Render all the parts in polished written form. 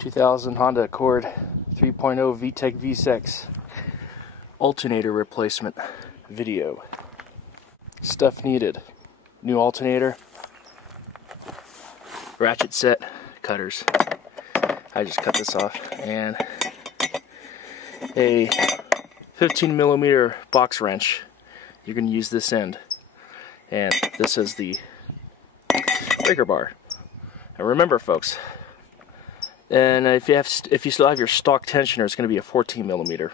2000 Honda Accord 3.0 VTEC V6 alternator replacement video. Stuff needed: new alternator, ratchet set, cutters. I just cut this off, and a 15mm box wrench. You're going to use this end, and this is the breaker bar. And remember, folks, and if you still have your stock tensioner, it's going to be a 14mm.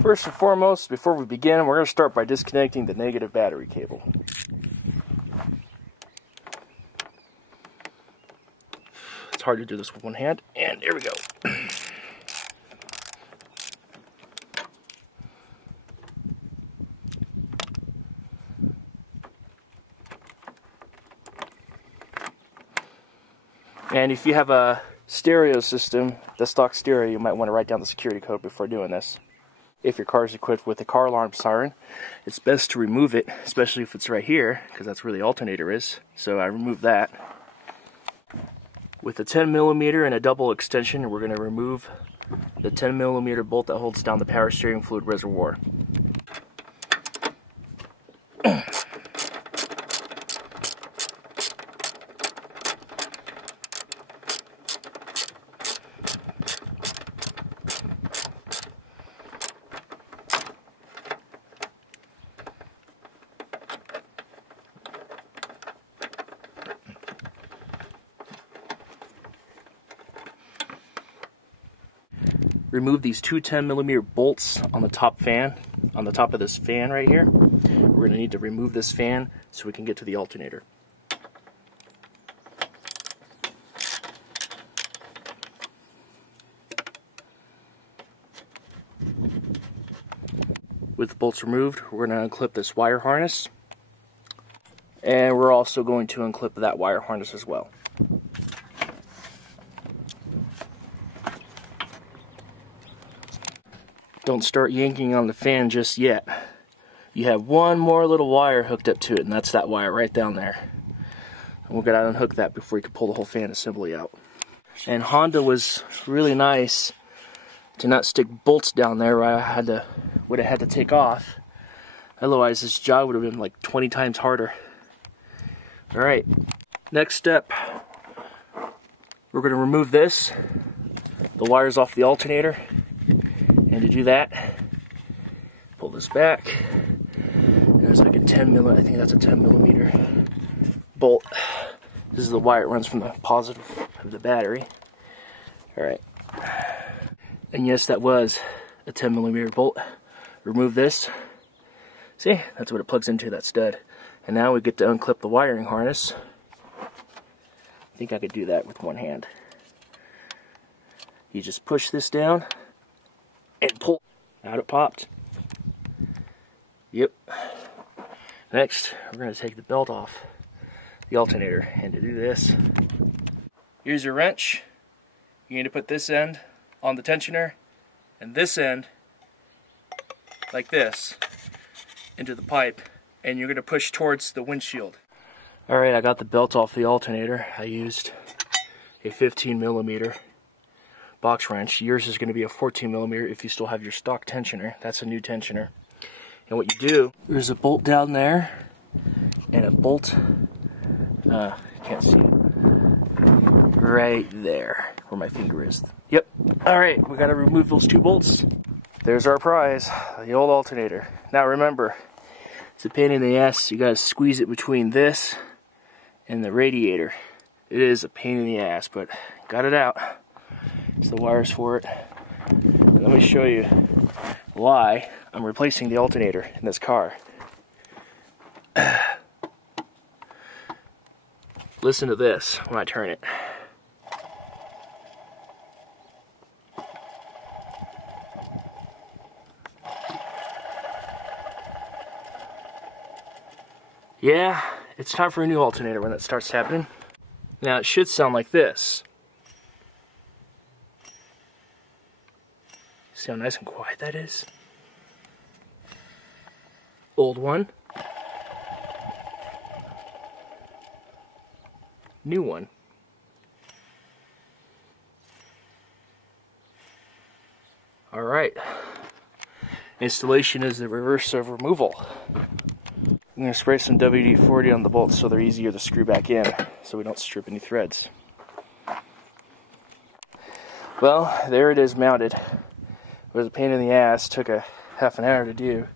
First and foremost, before we begin, we're going to start by disconnecting the negative battery cable. It's hard to do this with one hand, and there we go. And if you have a stereo system, the stock stereo, you might want to write down the security code before doing this. If your car is equipped with a car alarm siren, it's best to remove it, especially if it's right here, because that's where the alternator is. So I removed that. With a 10mm and a double extension, we're going to remove the 10mm bolt that holds down the power steering fluid reservoir. Remove these two 10mm bolts on the top fan, on the top of this fan right here. We're going to need to remove this fan so we can get to the alternator. With the bolts removed, we're going to unclip this wire harness, and we're also going to unclip that wire harness as well. Don't start yanking on the fan just yet. You have one more little wire hooked up to it, and that's that wire right down there. And we're going to unhook that before you can pull the whole fan assembly out. And Honda was really nice to not stick bolts down there where I would have had to take off. Otherwise, this job would have been like 20 times harder. Alright, next step, we're going to remove this, the wires off the alternator. And to do that, pull this back. There's like a 10mm, I think that's a 10mm bolt. This is the wire it runs from the positive of the battery. Alright. And yes, that was a 10mm bolt. Remove this. See, that's what it plugs into, that stud. And now we get to unclip the wiring harness. I think I could do that with one hand. You just push this down and pull. Out it popped. Yep. Next, we're going to take the belt off the alternator. And to do this, here's your wrench. You need to put this end on the tensioner and this end, like this, into the pipe. And you're going to push towards the windshield. Alright, I got the belt off the alternator. I used a 15mm box wrench. Yours is going to be a 14mm if you still have your stock tensioner. That's a new tensioner. And what you do, there's a bolt down there and a bolt, can't see it, right there where my finger is. Yep. Alright, we got to remove those two bolts. There's our prize, the old alternator. Now remember, it's a pain in the ass. You got to squeeze it between this and the radiator. It is a pain in the ass, but got it out. It's the wires for it. And let me show you why I'm replacing the alternator in this car. Listen to this when I turn it. Yeah, it's time for a new alternator when that starts happening. Now it should sound like this. See how nice and quiet that is? Old one. New one. Alright. Installation is the reverse of removal. I'm going to spray some WD-40 on the bolts so they're easier to screw back in, so we don't strip any threads. Well, there it is mounted. It was a pain in the ass, took a half an hour to do.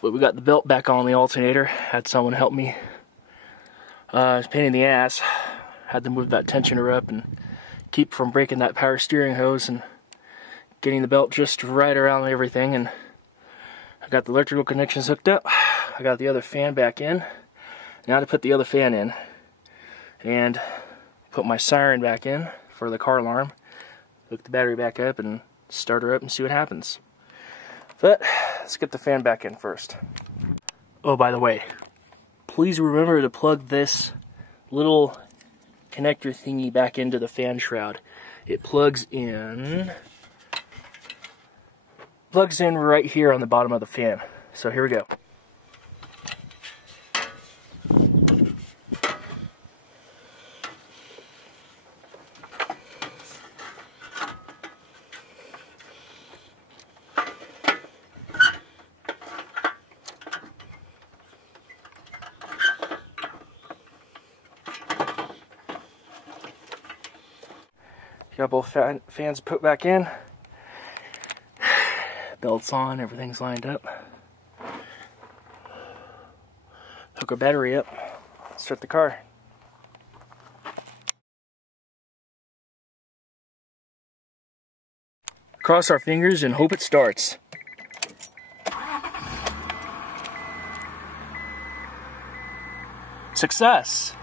But we got the belt back on the alternator, had someone help me. It was a pain in the ass. Had to move that tensioner up and keep from breaking that power steering hose and getting the belt just right around everything. And I got the electrical connections hooked up. I got the other fan back in. Now to put the other fan in and put my siren back in for the car alarm. Hook the battery back up and start her up and see what happens. But let's get the fan back in first. Oh, by the way, please remember to plug this little connector thingy back into the fan shroud. It plugs in right here on the bottom of the fan. So here we go. Got both fans put back in. Belts on, everything's lined up. Hook our battery up, start the car. Cross our fingers and hope it starts. Success!